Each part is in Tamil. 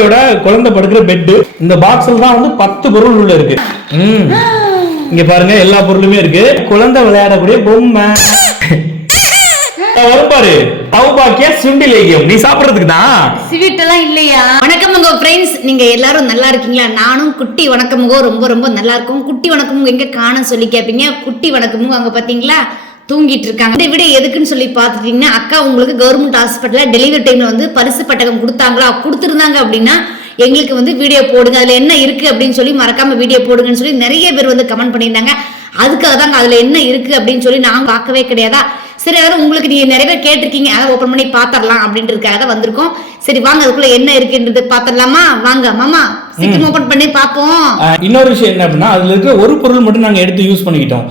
குழந்தையோட குழந்தை படுக்கிற பெட்டு இந்த பாக்ஸ்ல தான் வந்து பத்து பொருள் உள்ள இருக்கு. இங்க பாருங்க எல்லா பொருளுமே இருக்கு. குழந்தை விளையாடக்கூடிய பொம்மை. வரும் பாரு சௌபாக்கிய சுண்டி லேகியம். நீ சாப்பிடுறதுக்கு தான். ஸ்வீட் எல்லாம் இல்லையா? வணக்கம் உங்க ஃப்ரெண்ட்ஸ் நீங்க எல்லாரும் நல்லா இருக்கீங்களா? நானும் குட்டி வணக்கமுகோ ரொம்ப ரொம்ப நல்லா இருக்கும். குட்டி வணக்கமுங்க எங்க காணும் சொல்லி கேப்பீங்க. குட்டி வணக்கமுங்க அங்க பாத்தீங்களா? தூங்கிட்டு இருக்காங்க இந்த விட எதுக்குன்னு சொல்லி பார்த்துட்டீங்கன்னா அக்கா உங்களுக்கு கவர்மெண்ட் ஹாஸ்பிட்டல்ல டெலிவரி டைம்ல வந்து பரிசு பட்டகம் கொடுத்தாங்களா? கொடுத்துருந்தாங்க அப்படின்னா எங்களுக்கு வந்து வீடியோ போடுங்க. அதுல என்ன இருக்கு அப்படின்னு சொல்லி மறக்காம வீடியோ போடுங்கன்னு சொல்லி நிறைய பேர் வந்து கமெண்ட் பண்ணியிருந்தாங்க. அதுக்காக தாங்க அதுல என்ன இருக்கு அப்படின்னு சொல்லி நாங்க பார்க்கவே கிடையாதா? சரி அதாவது உங்களுக்கு நீங்க நிறைய பேர் கேட்டிருக்கீங்க. அதை ஓப்பன் பண்ணி பாத்திரலாம் அப்படின்றதுக்காக தான் வந்திருக்கோம். சரி வாங்க அதுக்குள்ள என்ன இருக்குன்றது பாத்திரலாமா வாங்க மாமா சீக்கிரம் ஓப்பன் பண்ணி பாப்போம் ஆஹ் இன்னொரு விஷயம் என்ன அப்படின்னா அதுல இருக்க ஒரு பொருள் மட்டும் நாங்க எடுத்து யூஸ் பண்ணிக்கிட்டோம்.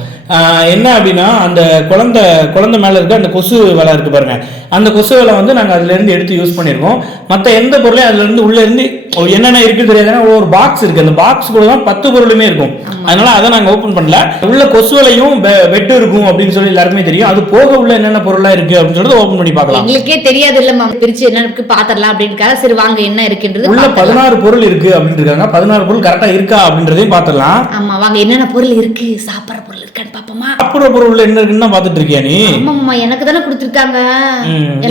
என்ன அப்படின்னா அந்த குழந்தை குழந்தை மேலே இருக்க அந்த கொசு வலை இருக்குது பாருங்கள் அந்த கொசு வலை வந்து நாங்கள் அதுலேருந்து எடுத்து யூஸ் பண்ணியிருக்கோம் மற்ற எந்த பொருளையும் அதுலேருந்து உள்ளேருந்து இருந்து என்னென்ன இருக்கு தெரியாதுன்னா ஒரு பாக்ஸ் இருக்கு. அந்த பாக்ஸ் கூட தான் பத்து பொருளுமே இருக்கும். அதனால அதை நாங்க ஓபன் பண்ணல. உள்ள கொசு வலையும் வெட்டு இருக்கும் அப்படின்னு சொல்லி எல்லாருக்குமே தெரியும். அது போக உள்ள என்னென்ன பொருளா இருக்கு அப்படின்னு சொல்லிட்டு ஓபன் பண்ணி பார்க்கலாம். எங்களுக்கே தெரியாது இல்ல மாமா பிரிச்சு என்ன இருக்கு பாத்திரலாம் அப்படின்றதுக்காக சரி வாங்க என்ன இருக்குன்றது உள்ள பாத்திரலாம். பதினாறு பொருள் இருக்கு அப்படின்னு இருக்காங்க. பதினாறு பொருள் கரெக்டா இருக்கா அப்படின்றதையும் பார்த்துடலாம் ஆமா வாங்க என்னென்ன பொருள் இருக்கு சாப்பிடுற பொருள் இருக்கான்னு பாப்போமா? சாப்பிடுற பொருள் என்ன இருக்குன்னு தான் பார்த்துட்டு இருக்கியா நீ? ஆமா மாமா எனக்கு தானே கொடுத்துருக்காங்க.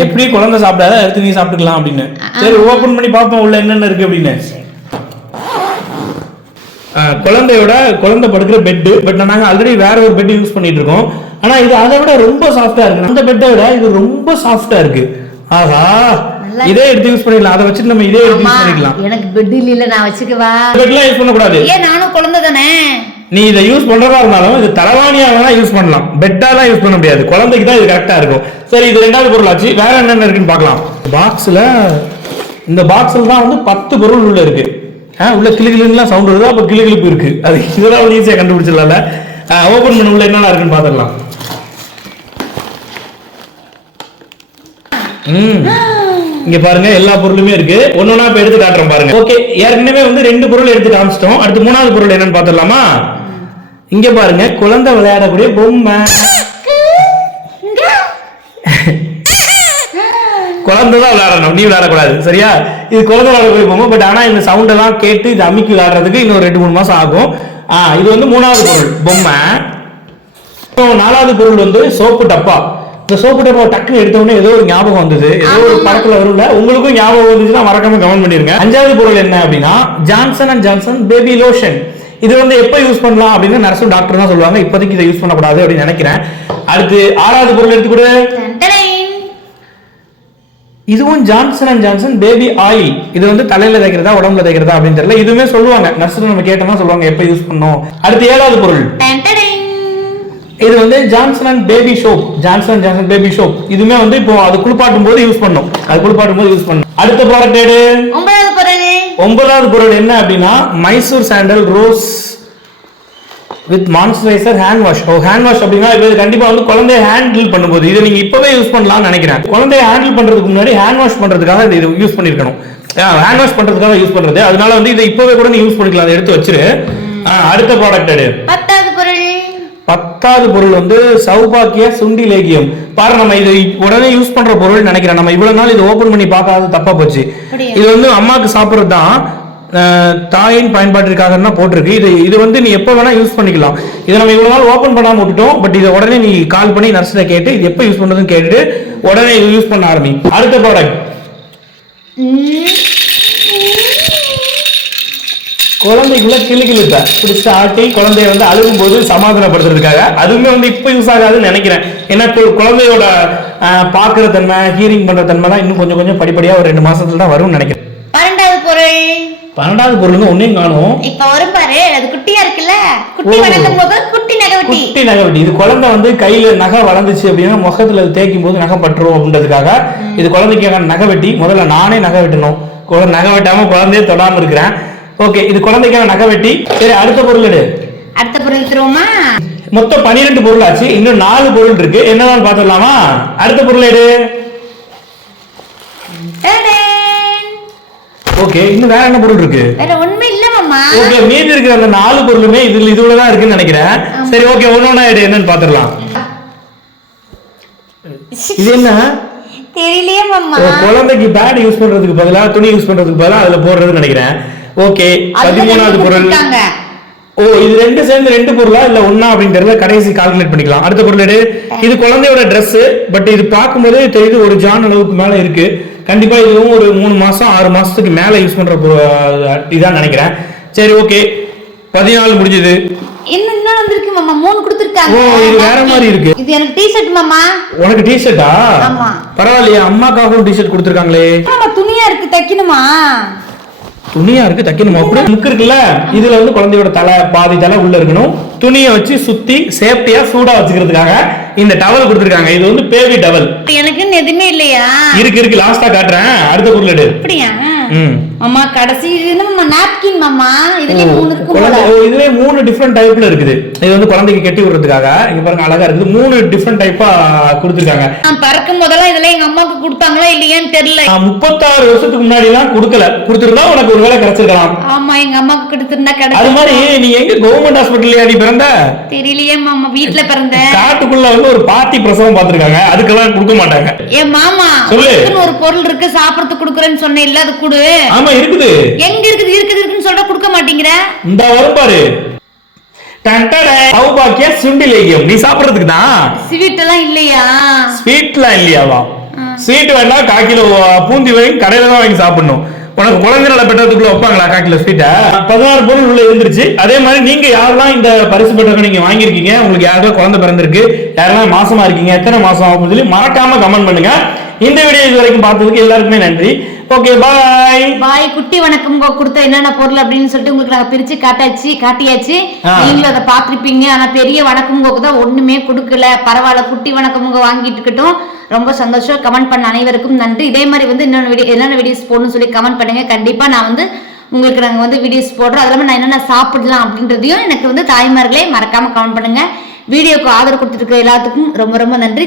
எப்படி குழந்தை சாப்பிடாத எடுத்து நீ சாப்பிட்டுக்கலாம் அப்படின்னு. சரி ஓபன் பண்ணி பார்ப்போம் உள்ள என்னென்ன இருக்கு அப்படின்னு குழந்தையோட குழந்தை படுக்கிற பெட் பட் நாங்க ஆல்ரெடி வேற ஒரு பெட் யூஸ் பண்ணிட்டு இருக்கோம். ஆனா இது அதை விட ரொம்ப சாஃப்டா இருக்கு. அந்த பெட்டை விட இது ரொம்ப சாஃப்டா இருக்கு. ஆஹா. இதே எடுத்து யூஸ் பண்ணிக்கலாம் அதை வச்சுட்டு நம்ம இதே எடுத்து யூஸ் பண்ணிக்கலாம். எனக்கு பெட் இல்ல நான் வச்சுக்கவா? பெட்லாம் யூஸ் பண்ணக்கூடாது. ஏன் நானும் குழந்தை தானே? நீ இதை யூஸ் பண்றதா இருந்தாலும் இது தலவாணியா வேணா யூஸ் பண்ணலாம். பெட்டாலாம் யூஸ் பண்ண முடியாது. குழந்தைக்கு தான் இது கரெக்டா இருக்கும். சரி இது ரெண்டாவது பொருள் ஆச்சு வேற என்னென்ன இருக்குன்னு பார்க்கலாம். பாக்ஸ்ல இந்த பாக்ஸில் தான் வந்து பத்து பொருள் உள்ள இருக்கு. உள்ள கிளி சவுண்ட் வருது? அப்போ கிளி இருக்கு. அது இதெல்லாம் வந்து ஈஸியாக கண்டுபிடிச்சிடல ஓபன் பண்ண உள்ள என்னென்ன இருக்குன்னு பார்த்துக்கலாம் ம். இங்க பாருங்க எல்லா பொருளுமே இருக்கு. ஒன்னொன்னா இப்ப எடுத்து காட்டுறேன் பாருங்க. ஓகே ஏற்கனவே வந்து ரெண்டு பொருள் எடுத்து காமிச்சிட்டோம். அடுத்து மூணாவது பொருள் என்னன்னு பாத்துடலாமா? இங்க பாருங்க குழந்தை விளையாடக்கூடிய பொம்மை. குழந்தை தான் விளையாடணும். நீ விளையாடக்கூடாது. சரியா? இது குழந்தை விளையாடக்கூடிய பொம்மை பட் ஆனா இந்த சவுண்ட் எல்லாம் கேட்டு இது அமுக்கி விளையாடுறதுக்கு இன்னும் ரெண்டு மூணு மாசம் ஆகும். ஆ இது வந்து மூணாவது பொருள். பொம்மை. நாலாவது பொருள் வந்து சோப்பு டப்பா. இந்த சோப்பு டப்பா டக்குன்னு எடுத்த உடனே ஏதோ ஒரு ஞாபகம் வந்தது. ஏதோ ஒரு படத்துல வரும்ல. உங்களுக்கும் ஞாபகம் வந்துச்சுன்னா மறக்காம கமெண்ட் பண்ணிருங்க. அஞ்சாவது பொருள் என்ன அப்படின்னா Johnson and Johnson baby lotion இது வந்து எப்ப யூஸ் பண்ணலாம் அப்படின்னு நர்ஸும் டாக்டர் தான் சொல்லுவாங்க. இப்போதைக்கு இதை யூஸ் பண்ணக்கூடாது அப்படின்னு நினைக்கிறேன். அடுத்து ஆறாவது பொருள் எடுத்துக்கூட. இதுவும் Johnson and Johnson baby oil. இது வந்து தலையில தைக்கிறதா உடம்புல தைக்கிறதா அப்படின்னு தெரியல. இதுவுமே சொல்லுவாங்க. நர்ஸ் நம்ம கேட்டோம்னா சொல்லுவாங்க எப்ப யூஸ் பண்ணணும்? அடுத்து ஏழாவது பொருள். இது வந்து Johnson and baby soap. Johnson and Johnson baby soap. இதுவுமே வந்து இப்போ அது குளிப்பாட்டும் போது யூஸ் பண்ணும். அது குளிப்பாட்டும் போது யூஸ் பண்ணும். அடுத்த ப்ராடக்ட் எடு. ஒன்பதாவது பொருள் என்ன அப்படின்னா? Mysore sandal rose. With moisturiser hand wash oh hand wash அப்படின்னா இது கண்டிப்பா வந்து குழந்தைய ஹேண்டில் பண்ணும்போது இதை நீங்க இப்பவே யூஸ் பண்ணலாம்னு நினைக்கிறேன். குழந்தைய ஹேண்டில் பண்றதுக்கு முன்னாடி ஹேண்ட் வாஷ் பண்றதுக்காக இது யூஸ் பண்ணிருக்கணும். ஹேண்ட் வாஷ் பண்றதுக்காக யூஸ் பண்றது. அதனால வந்து இதை இப்பவே கூட நீ யூஸ் பண்ணிக்கலாம். அதை எடுத்து வச்சிரு. அடுத்த ப்ராடக்ட் எடு. பத்தாவது பொருள். பத்தாவது பொருள் வந்து சௌபாக்கிய சுண்டி லேகியம். பாரு நம்ம இது உடனே யூஸ் பண்ற பொருள் நினைக்கிறேன். நம்ம இவ்வளவு நாள் இதை ஓபன் பண்ணி பார்க்காத தப்பா போச்சு? இது வந்து அம்மாக்கு சாப்பிடுறது தான் தாயின் பயன்பாட்டிற்காக தான் போட்டிருக்கு. இது இது வந்து நீ எப்போ வேணால் யூஸ் பண்ணிக்கலாம். இதை நம்ம இவ்வளோ நாள் ஓப்பன் பண்ணாமல் விட்டுட்டோம். பட் இதை உடனே நீ கால் பண்ணி நர்ஸை கேட்டு இது எப்போ யூஸ் பண்ணுறதுன்னு கேட்டுட்டு உடனே இது யூஸ் பண்ண ஆரம்பி. அடுத்த ப்ராடக்ட் குழந்தைக்குள்ள கிளி கிளிப்ப பிடிச்ச ஆட்டி குழந்தைய வந்து அழுகும் போது சமாதானப்படுத்துறதுக்காக. அதுவுமே வந்து இப்போ யூஸ் ஆகாதுன்னு நினைக்கிறேன். ஏன்னா இப்போ குழந்தையோட பார்க்குற தன்மை ஹீரிங் பண்ற தன்மை தான் இன்னும் கொஞ்சம் கொஞ்சம் படிப்படியா ஒரு ரெண்டு மாசத்துல தான் வரும்னு நினைக்கிறேன். பன்னெண்டாவது பொருள். பன்னெண்டாவது பொருளுங்க ஒன்னையும் காணும். இப்ப வரும் பாரு அது குட்டியா இருக்குல்ல? குட்டி ஓ. வணக்கம் போது குட்டி நகவட்டி. குட்டி நகவட்டி. இது குழந்தை வந்து கையில நகை வளர்ந்துச்சு அப்படின்னா முகத்துல அது தேய்க்கும் போது நகை பட்டுரும் அப்படின்றதுக்காக இது குழந்தைக்காக நகை வெட்டி முதல்ல நானே நகை வெட்டணும். குழந்தை நகை வெட்டாம குழந்தையே தொடாம இருக்கிறேன். ஓகே இது குழந்தைக்காக நகை வெட்டி சரி அடுத்த பொருள் எடு. அடுத்த பொருள் தருவோமா? மொத்தம் பன்னிரெண்டு பொருள் ஆச்சு இன்னும் நாலு பொருள் இருக்கு. என்னதான் பார்த்துடலாமா? அடுத்த பொருள் எடு. ஓகே இன்னும் வேற என்ன பொருள் இருக்கு? வேற ஒண்ணுமே இல்ல மாமா. ஓகே மீதி இருக்கிற அந்த நாலு பொருளுமே இதுல இதுல தான் இருக்குன்னு நினைக்கிறேன். சரி ஓகே ஒன்னொன்னா எடு என்னன்னு பாத்துடலாம். இது என்ன? தெரியலையே மாமா. குழந்தைக்கு பேட் யூஸ் பண்றதுக்கு பதிலா துணி யூஸ் பண்றதுக்கு பதிலா அதுல போடுறதுன்னு நினைக்கிறேன். ஓகே பதிமூணாவது பொருள். ஓ இது ரெண்டு சேர்ந்து ரெண்டு பொருளா இல்ல ஒண்ணா அப்படிங்கறத கடைசி கால்குலேட் பண்ணிக்கலாம். அடுத்த பொருள் இது குழந்தையோட Dress பட் இது பார்க்கும்போது தெரியுது ஒரு ஜான் அளவுக்கு மேல இருக்கு. கண்டிப்பா இதுவும் ஒரு மூணு மாசம் ஆறு மாசத்துக்கு மேல யூஸ் பொரு- இதான் நினைக்கிறேன். சரி ஓகே பதினாலு முடிஞ்சது. என்ன இன்னும் வந்திருக்கு மாமா? மூணு கொடுத்துருக்காங்க. ஓ, இது வேற மாதிரி இருக்கு. இது எனக்கு டிஷர்ட் மாமா. உனக்கு டிஷர்ட்டா ஆமா. பரவாயில்லையா அம்மாக்காகவும் டிஷர்ட் கொடுத்துருக்காங்களே. மாமா துணியா இருக்கு தைக்கணுமா? துணியா இருக்கு தைக்கணுமா? அப்படி முக்கு இருக்குல்ல? இதுல வந்து குழந்தையோட தலை பாதி தலை உள்ள இருக்கணும். துணியை வச்சு சுத்தி சேஃப்டியா சூடா வச்சுக்கிறதுக்காக இந்த டவல் கொடுத்துருக்காங்க. இது வந்து பேபி டவல் எனக்குன்னு எதுவுமே இல்லையா? இருக்கு இருக்கு. லாஸ்டா காட்டுறேன். அடுத்த பொருள் எடு. அப்படியா? ம். மாமா கடைசி இது என்ன மாமா. நாப்கின் மாமா இதுல மூணு இதுலயே மூணு டிஃப்ரெண்ட் டைப்ல இருக்குது. இது வந்து குழந்தைக்கு கட்டி விடுறதுக்காக. இங்க பாருங்க அழகா இருக்குது. மூணு டிஃப்ரெண்ட் டைப்பா கொடுத்துருக்காங்க. நான் பிறக்கும் போதெல்லாம் இதெல்லாம் எங்க அம்மாவுக்கு கொடுத்தாங்களா இல்லையான்னு தெரியல. முப்பத்தாறு வருஷத்துக்கு முன்னாடி எல்லாம் கொடுக்கல. கொடுத்துருந்தா உனக்கு ஒரு வேலை கிடைச்சிருக்கலாம். ஆமா எங்க அம்மாவுக்கு கொடுத்திருந்தா அது கிடைச்சு மாதிரி நீ எங்க கவர்மெண்ட் ஹாஸ்பிட்டல் நீ பிறந்த? தெரியலையே மாமா. வீட்ல பிறந்தேன் காட்டுக்குள்ள வந்து ஒரு பாட்டி பிரசவம் பார்த்திருக்காங்க. அதுக்கெல்லாம் கொடுக்க மாட்டாங்க. ஏன் மாமா ஒரு பொருள் இருக்கு. சாப்பிடறதுக்கு கொடுக்குறேன்னு சொன்னேன் இல்ல அது கொடு. ஆமா இருக்குது. எங்க இருக்குது இருக்குது இருக்குன்னு சொல்ற கொடுக்க மாட்டேங்கிற. இந்த வரும் பாரு. சௌபாக்கிய சுண்டி லேகியம். நீ சாப்பிடுறதுக்கு தான். ஸ்வீட் எல்லாம் இல்லையா? ஸ்வீட்லாம் இல்லையாவா? ஸ்வீட் வேணா கால் கிலோ பூந்தி வாங்கி கடையில தான் வாங்கி சாப்பிடணும். உனக்கு குழந்தை நல பெற்றதுக்குள்ள வைப்பாங்களா கால் கிலோ ஸ்வீட்டை? பதினாறு பொருள் உள்ள இருந்துருச்சு. அதே மாதிரி நீங்க யாரெல்லாம் இந்த பரிசு பெற்றவங்க நீங்க வாங்கியிருக்கீங்க? உங்களுக்கு யாருக்கெல்லாம் குழந்தை பிறந்திருக்கு. யாரெல்லாம் மாசமா இருக்கீங்க? எத்தனை மாசம் ஆகும் சொல்லி மறக்காம கமெண்ட் பண்ணுங்க. இந்த வீடியோ இது வரைக்கும் பார்த்ததுக்கு எல்லாருக்குமே நன்றி. ஓகே பாய் பாய் குட்டி வணக்கம். கொடுத்த என்னென்ன பொருள் அப்படின்னு சொல்லிட்டு உங்களுக்கு நாங்க பிரிச்சு காட்டாச்சு காட்டியாச்சு. நீங்களும் அதை பார்த்திருப்பீங்க. ஆனா பெரிய வணக்கம் உங்க தான் ஒண்ணுமே கொடுக்கல. பரவாயில்ல குட்டி வணக்கம் வாங்கிட்டு இருக்கட்டும். ரொம்ப சந்தோஷம். கமெண்ட் பண்ண அனைவருக்கும் நன்றி. இதே மாதிரி வந்து இன்னொன்று வீடியோ என்னென்ன வீடியோஸ் போடணும்னு சொல்லி கமெண்ட் பண்ணுங்க. கண்டிப்பா நான் வந்து உங்களுக்கு நாங்க வந்து வீடியோஸ் போடுறோம். அது இல்லாமல் நான் என்னென்ன சாப்பிடலாம் அப்படின்றதையும் எனக்கு வந்து தாய்மார்களே மறக்காம கமெண்ட் பண்ணுங்க. வீடியோக்கு ஆதரவு கொடுத்துட்டு இருக்கிற எல்லாத்துக்கும் ரொம்ப ரொம்ப நன்றி.